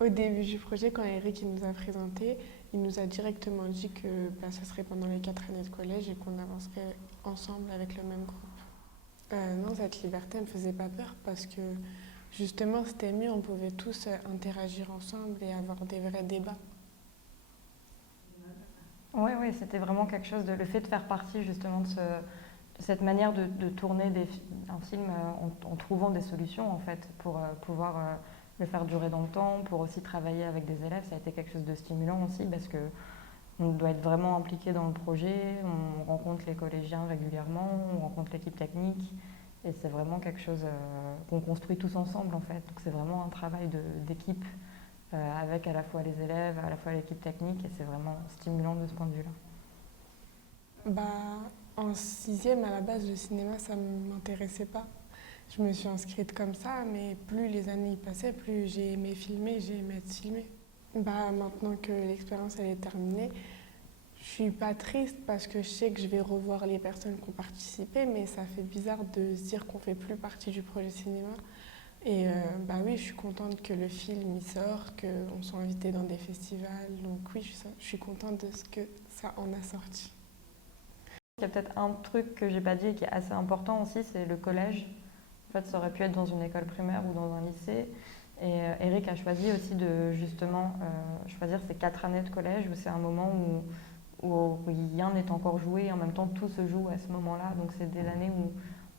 Au début du projet, quand Eric il nous a présenté, il nous a directement dit que ça serait pendant les 4 années de collège et qu'on avancerait ensemble avec le même groupe. Non, cette liberté ne me faisait pas peur parce que justement c'était mieux, on pouvait tous interagir ensemble et avoir des vrais débats. Oui, oui, c'était vraiment quelque chose le fait de faire partie justement de cette manière de tourner un film en trouvant des solutions en fait pour pouvoir le faire durer dans le temps, pour aussi travailler avec des élèves, ça a été quelque chose de stimulant aussi parce que on doit être vraiment impliqué dans le projet, on rencontre les collégiens régulièrement, on rencontre l'équipe technique et c'est vraiment quelque chose qu'on construit tous ensemble en fait. Donc c'est vraiment un travail d'équipe avec à la fois les élèves, à la fois l'équipe technique et c'est vraiment stimulant de ce point de vue-là. Bah, en sixième, à la base, le cinéma, ça ne m'intéressait pas. Je me suis inscrite comme ça, mais plus les années y passaient, plus j'ai aimé filmer, j'ai aimé être filmée. Bah, maintenant que l'expérience elle est terminée, je suis pas triste parce que je sais que je vais revoir les personnes qui ont participé, mais ça fait bizarre de se dire qu'on fait plus partie du projet cinéma. Et bah oui, je suis contente que le film y sort, qu'on soit invité dans des festivals. Donc oui, je suis contente de ce que ça en a sorti. Il y a peut-être un truc que j'ai pas dit et qui est assez important aussi, c'est le collège. En fait, ça aurait pu être dans une école primaire ou dans un lycée. Et Eric a choisi aussi de justement choisir ces 4 années de collège où c'est un moment où rien n'est encore joué et en même temps tout se joue à ce moment-là. Donc c'est des années où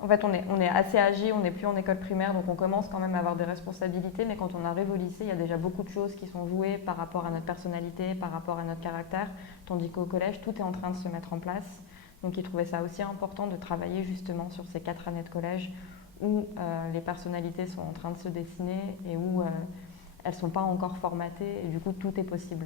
en fait on est assez âgé, on n'est plus en école primaire, donc on commence quand même à avoir des responsabilités, mais quand on arrive au lycée, il y a déjà beaucoup de choses qui sont jouées par rapport à notre personnalité, par rapport à notre caractère, tandis qu'au collège, tout est en train de se mettre en place. Donc il trouvait ça aussi important de travailler justement sur ces 4 années de collège où les personnalités sont en train de se dessiner et où elles ne sont pas encore formatées et du coup tout est possible.